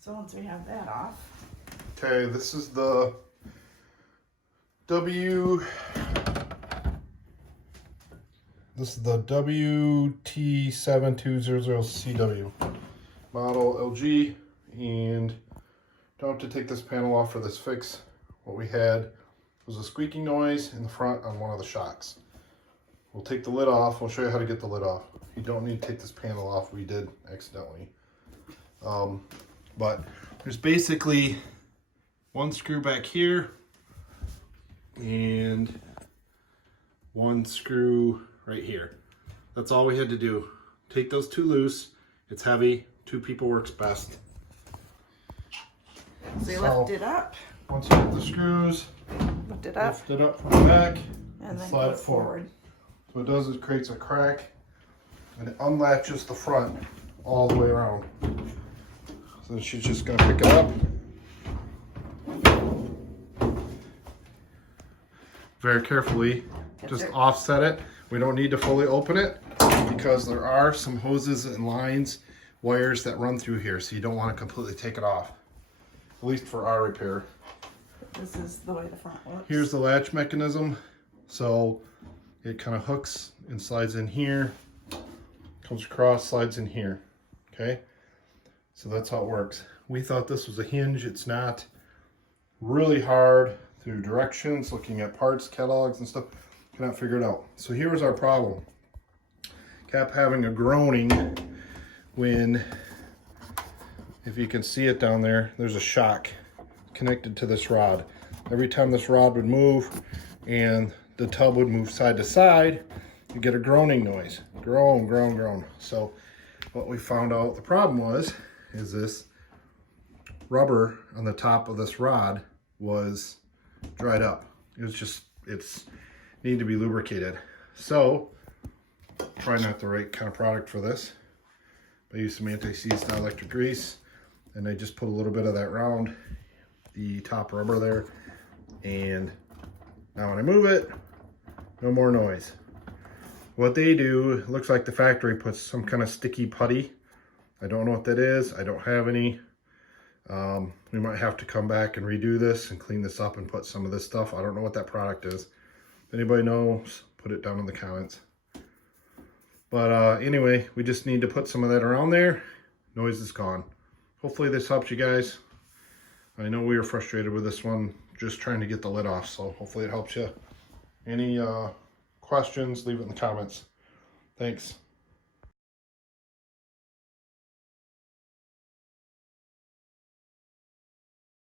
So once we have that off. Okay, this is the WT7200 model LG, and don't have to take this panel off for this fix. What we had was a squeaking noise in the front on one of the shocks. We'll take the lid off. We'll show you how to get the lid off. You don't need to take this panel off. We did accidentally. But there's basically one screw back here and one screw right here. That's all we had to do. Take those two loose. It's heavy. Two people works best. So you lift it up. Once you get the screws, Lift it up. lift it up from the back And then slide go it forward. forward. So what it does is it creates a crack and it unlatches the front all the way around. So she's just going to pick it up. Very carefully, just offset it. We don't need to fully open it because there are some hoses and lines, wires that run through here, so you don't want to completely take it off, at least for our repair. This is the way the front looks. Here's the latch mechanism. So it kind of hooks and slides in here, comes across, slides in here. Okay, so that's how it works. We thought this was a hinge. It's not. Really hard through directions, looking at parts, catalogs and stuff, cannot figure it out. So here was our problem. Kept having a groaning when, if you can see it down there, there's a shock connected to this rod. Every time this rod would move and the tub would move side to side, you get a groaning noise. Groan, groan, groan. So what we found out the problem was, is this rubber on the top of this rod was dried up. It's need to be lubricated. So probably not the right kind of product for this. I used some anti-seize dielectric grease, and I just put a little bit of that around the top rubber there, and now when I move it, no more noise. What they do, it looks like the factory puts some kind of sticky putty. I don't know what that is. I don't have any. We might have to come back and redo this and clean this up and put some of this stuff. I don't know what that product is. If anybody knows, put it down in the comments. But anyway, we just need to put some of that around there. Noise is gone. Hopefully this helps you guys. I know we were frustrated with this one, just trying to get the lid off, so hopefully it helps you. Any questions, leave it in the comments. Thanks.